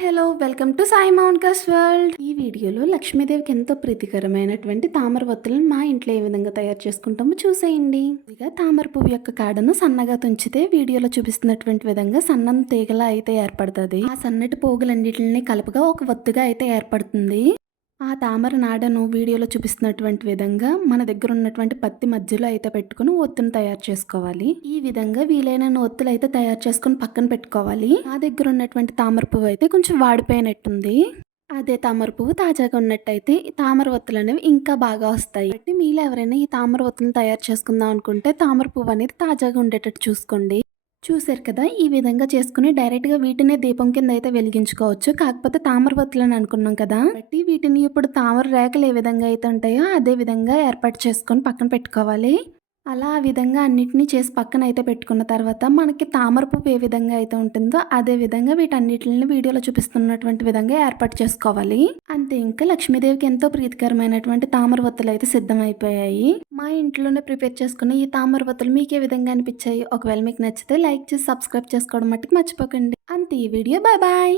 Hello welcome to Sai మౌంట్కస్ world. ఈ వీడియోలో లక్ష్మీదేవికి ఎంతో ప్రీతికరమైనటువంటి తామర ఒత్తులను మా ఇంట్లో ఏ విధంగా తయారు చేసుకుంటామో చూసేయండి. ఇక తామర పువ్వు యొక్క కాడను సన్నగా తుంచితే వీడియోలో చూపిస్తున్నటువంటి విధంగా సన్నం తీగలా అయితే ఏర్పడుతుంది. ఆ సన్నటి పోగులన్నిటిని కలుపుగా ఒక ఒత్తుగా అయితే ఏర్పడుతుంది. ఆ తామర నాడను వీడియోలో చూపిస్తున్నటువంటి విధంగా మన దగ్గర ఉన్నటువంటి పత్తి మధ్యలో అయితే పెట్టుకుని ఒత్తును తయారు చేసుకోవాలి. ఈ విధంగా వీలైన ఒత్తులు అయితే తయారు చేసుకుని పక్కన పెట్టుకోవాలి. నా దగ్గర ఉన్నటువంటి తామర పువ్వు అయితే కొంచెం వాడిపోయినట్టుంది. అదే తామర పువ్వు తాజాగా ఉన్నట్టయితే ఈ తామర ఒత్తులు అనేవి ఇంకా బాగా వస్తాయి. కాబట్టి మీలో ఎవరైనా ఈ తామర ఒత్తులను తయారు చేసుకుందాం అనుకుంటే తామర పువ్వు అనేది తాజాగా ఉండేటట్టు చూసుకోండి. చూసారు కదా, ఈ విధంగా చేసుకుని డైరెక్ట్గా వీటినే దీపం కింద అయితే వెలిగించుకోవచ్చు. కాకపోతే తామర ఒత్తులని అనుకున్నాం కదా, కాబట్టి వీటిని ఇప్పుడు తామర రేఖలు ఏ విధంగా అయితే ఉంటాయో అదే విధంగా ఏర్పాటు చేసుకొని పక్కన పెట్టుకోవాలి. అలా ఆ విధంగా అన్నిటినీ చేసి పక్కన అయితే పెట్టుకున్న తర్వాత మనకి తామర పువ్వు ఏ విధంగా అయితే ఉంటుందో అదే విధంగా వీటన్నిటిని వీడియోలో చూపిస్తున్నటువంటి విధంగా ఏర్పాటు చేసుకోవాలి. అంతే, ఇంకా లక్ష్మీదేవికి ఎంతో ప్రీతికరమైనటువంటి తామర ఒత్తులు అయితే సిద్ధమైపోయాయి. మా ఇంట్లోనే ప్రిపేర్ చేసుకున్న ఈ తామర ఒత్తులు మీకు ఏ విధంగా అనిపించాయి? ఒకవేళ మీకు నచ్చితే లైక్ చేసి సబ్స్క్రైబ్ చేసుకోవడం మట్టుకు మర్చిపోకండి. అంతే ఈ వీడియో. Bye bye.